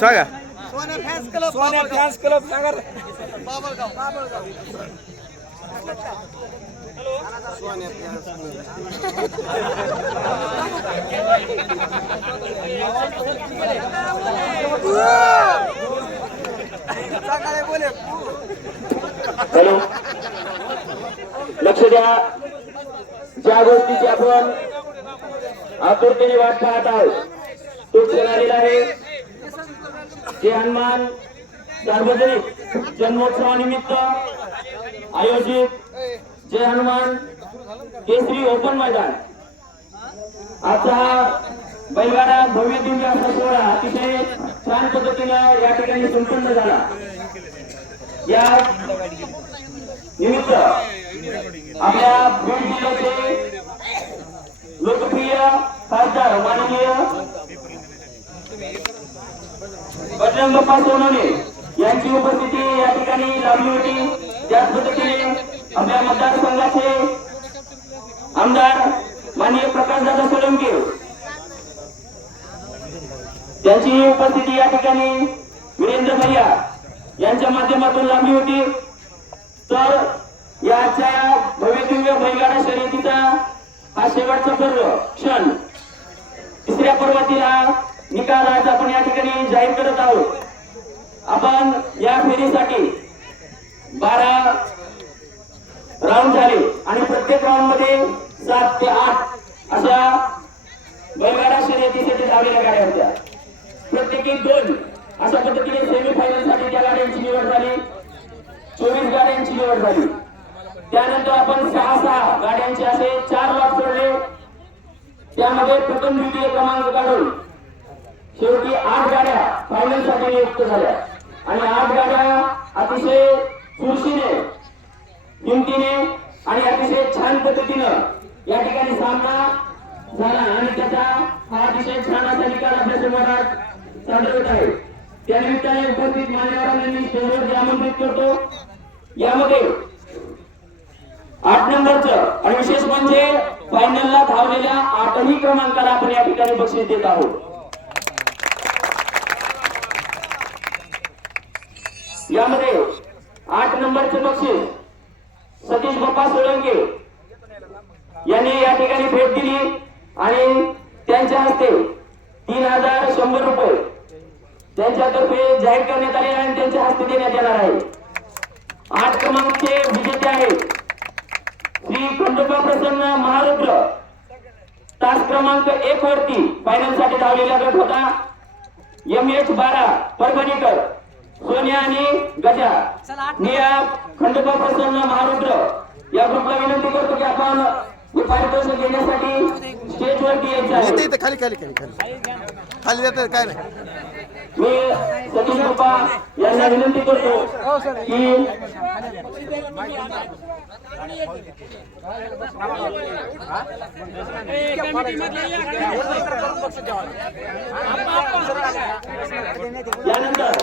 सांगा. Sonya fans club सांगा. Hello. लक्ष द्या. ज्या गोष्टीची आपण आतुरतेने वाट पाहत आहोत तो क्षण आहे जे हनुमान सार्वजनिक जन्मोत्सवानिमित्त आयोजित जय हनुमान केसरी ओपन मैदान. आजचा बैलगाडा भव्य दिव्य असा सोहळा अतिशय छान पद्धतीनं या ठिकाणी संपन्न झाला. या निमित्त आपल्या बीड जिल्ह्याचे लोकप्रिय खासदार माननीय बजरंग बाप्पा सोनवणे यांची उपस्थिती या ठिकाणी लाभली होती. त्याच पद्धतीने आपल्या मतदारसंघाचे आमदार माननीय प्रकाशदादा सोलंके त्यांची उपस्थिती या ठिकाणी वीरेंद्र भैया यांच्या माध्यमातून लाभली होती. तर याच्या या बैलगाडा शर्यतीचा हा शेवटचा पर्व क्षण. तिसऱ्या पर्वातील निकाल आज आपण या ठिकाणी जाहीर करत आहोत. आपण या फेरीसाठी बारा राऊंड झाले आणि प्रत्येक राऊंडमध्ये सात ते आठ अशा बैलगाडा शर्यतीसाठी धावलेल्या गाड्या होत्या. प्रत्येकी दोन अशा पद्धतीने सेमीफायनलसाठी त्या गाड्यांची निवड झाली. चोवीस गाड्यांची निवड झाली. त्यानंतर आपण सहा सहा गाड्यांचे असे चार लॉट सोडले. त्यामध्ये प्रथम द्वितीय क्रमांक काढून शेवटी आठ गाड्या फायनलसाठी नियुक्त झाल्या. आणि आठ गाड्या अतिशय चुरशीने हिमतीने आणि अतिशय छान पद्धतीनं या ठिकाणी सामना झाला आणि त्याचा हा अतिशय छान असा निकाल आपल्या समाजात आज सादर होत आहे. त्यानिमित्ताने उपस्थित मान्यवरांनी मी आमंत्रित करतो. यामध्ये आठ नंबरचं आणि विशेष म्हणजे फायनलला धावलेल्या आठही क्रमांकाला आपण या ठिकाणी बक्षीस देत आहोत. यामध्ये आठ नंबरचे बक्षीस सतीश बाप्पा सोळंके यांनी या ठिकाणी भेट दिली आणि त्यांच्या हस्ते तीन हजार शंभर रुपये त्यांच्यातर्फे जाहीर करण्यात आले आणि त्यांच्या हस्ते देण्यात येणार आहे. आठ क्रमांकचे विजेते आहेत श्री खंडोबा प्रसन्न महारुद्र तास क्रमांक एक वरती फायनलसाठी धावलेला गट होता. एम एच बारा परभणीकर सोन्या आणि गजा. मी या खंडोबा प्रसन्न महारुद्र. या ग्रुपला विनंती करतो की आपण पारितोषिक घेण्यासाठी स्टेज वरती यायचं खाली खाली खाली खाली. खाली जातं काय नाही. मी सचिन बाप्पा यांना विनंती करतो की यानंतर